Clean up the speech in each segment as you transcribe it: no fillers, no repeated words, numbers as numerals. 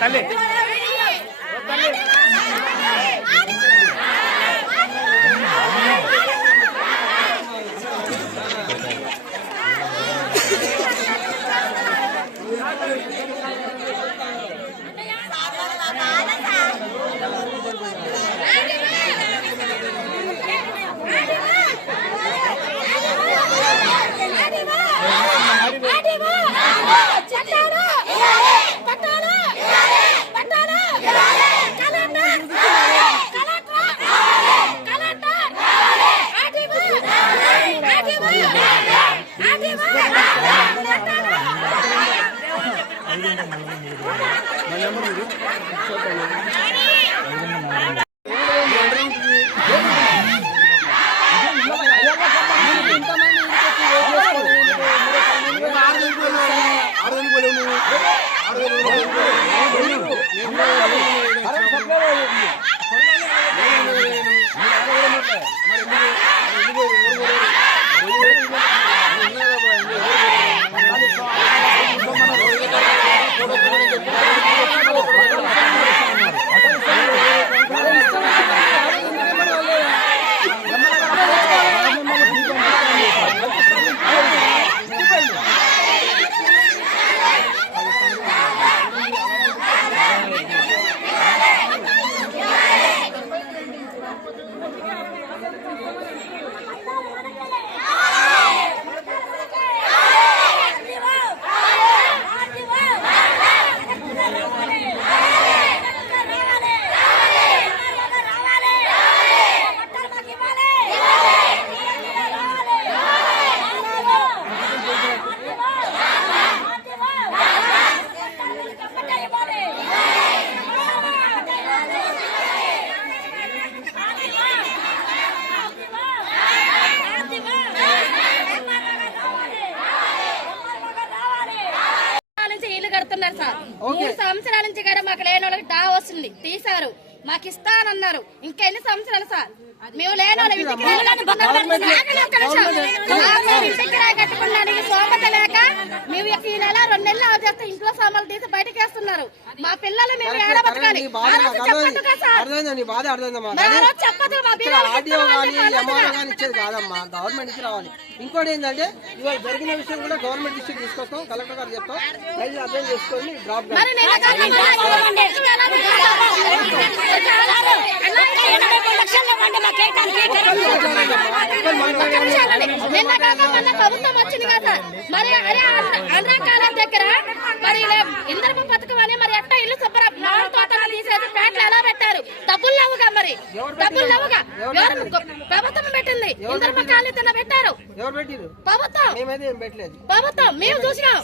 తల్లి సార్ 3 సంవత్సరాల నుంచి కూడా మాకు లేని వాళ్ళకి డా వస్తుంది తీశారు, మాకు ఇస్తానన్నారు. ఇంకా ఎన్ని సంవత్సరాలు సార్ మేము లేని వాళ్ళ ఇంటికి కట్టుకున్నానికి సోమత లేక మేము ఈ నెల 2 నెలలు ఆదేస్తే ఇంట్లో సామాన్లు తీసి బయటకు వేస్తున్నారు. మా పిల్లలు మేము ఏడ బతకాలి? ఇంకోటి ఏంటంటే ఇవాళ జరిగిన విషయం కూడా గవర్నమెంట్ దృష్టికి తీసుకొస్తాం, కలెక్టర్ గారు చెప్తాం, దయచేసి అర్థం చేసుకొని డ్రాప్ ప్రభుత్వం వచ్చింది కదా మరి అన్రాకాలం దగ్గర మరి ఇంద్రపు పథకం అని మరి ఎట్లా ఇల్లు తోటలు తీసేసి ప్యాట్లు ఎలా పెట్టారు? డబ్బులు లేవుగా, మరి డబ్బులు లేవుగా ప్రభుత్వం పెట్టింది. ఇంద్రపు కాలనీ తిన్న పెట్టారు ప్రభుత్వం, ప్రభుత్వం మేము చూసినాం.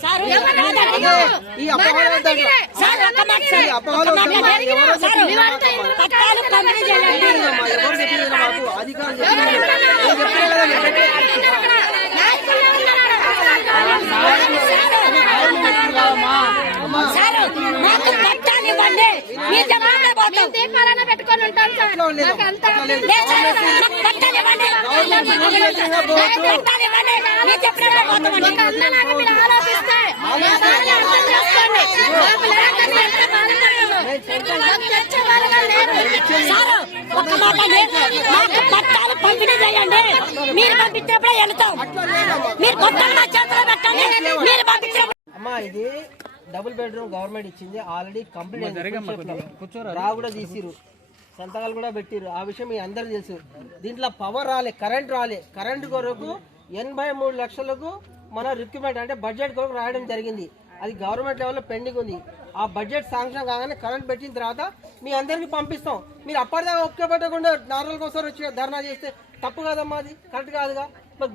దీపాలన్నా పెట్టుకొని ఉంటాం సార్. ఆలోచిస్తే పంపిణీ చేయండి. మీరు పంపించినప్పుడే వెళ్తాం. మీరు అమ్మా ఇది డబుల్ బెడ్రూమ్ గవర్నమెంట్ ఇచ్చింది, ఆల్రెడీ కంప్లీట్ రా కూడా తీసిరు, సంతకాలు కూడా పెట్టిరు. ఆ విషయం మీ అందరూ తెలుసు. దీంట్లో పవర్ రాలే, కరెంట్ రాలే. కరెంట్ కొరకు 83 లక్షలకు మన రిక్రూట్మెంట్ అంటే బడ్జెట్ కొరకు రాయడం జరిగింది. అది గవర్నమెంట్ లెవెల్లో పెండింగ్ ఉంది. ఆ బడ్జెట్ శాంక్షన్ కాగానే కరెంట్ పెట్టిన తర్వాత మీ అందరికి పంపిస్తాం. మీరు అప్పటిదాకా ఒక్క పెట్టకుండా 4 రోజులకు ఒకసారి వచ్చి ధర్నా చేస్తే తప్పు కదమ్మా, అది కరెక్ట్ కాదుగా.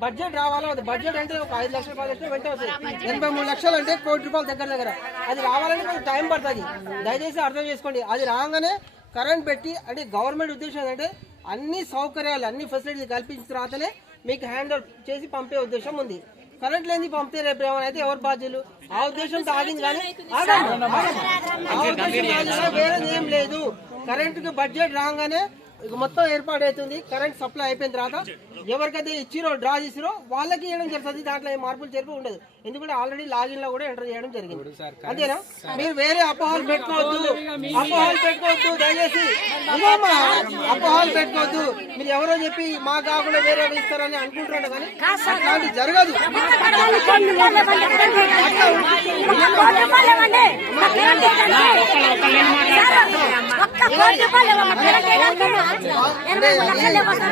బడ్జెట్ రావాలా, బడ్జెట్ అంటే ఒక 5 లక్షలు 10 లక్షలు వెంట వస్తుంది. 83 లక్షలు అంటే ₹1 కోటి దగ్గర అది రావాలని కొంచెం టైం పడుతుంది. దయచేసి అర్థం చేసుకోండి. అది రాగానే కరెంట్ పెట్టి, అంటే గవర్నమెంట్ ఉద్దేశం ఏంటంటే అన్ని సౌకర్యాలు అన్ని ఫెసిలిటీస్ కల్పించిన తర్వాతనే మీకు హ్యాండ్ ఓవర్ చేసి పంపే ఉద్దేశం ఉంది. కరెంట్ లేని పంపితే రేపు ఏమైనా అయితే ఎవరు బాధ్యులు? ఆ ఉద్దేశంతో ఆగింది కానీ వేరేది ఏం లేదు. కరెంటుకి బడ్జెట్ రాగానే ఇక మొత్తం ఏర్పాటు అవుతుంది. కరెంట్ సప్లై అయిపోయిన తర్వాత ఎవరికైతే ఇచ్చిరో డ్రా చేసిరో వాళ్ళకి ఇవ్వడం జరుగుతుంది. దాంట్లో ఏ మార్పులు చేర్పు ఉండదు. ఎందుకంటే ఆల్రెడీ లాగిన్ లో కూడా ఎంటర్ చేయడం జరిగింది. అంతేనా? మీరు వేరే అపోహలు పెట్టుకోవద్దు, దయచేసి అపోహలు పెట్టుకోవద్దు. మీరు ఎవరో చెప్పి మా కాకుండా వేరే ఇస్తారని అనుకుంటున్నారు కానీ అట్లాంటి జరగదు.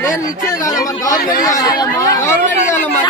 నేను ఇచ్చేది కాదమ్మా, గవర్నమెంట్ అట్లా కాదు.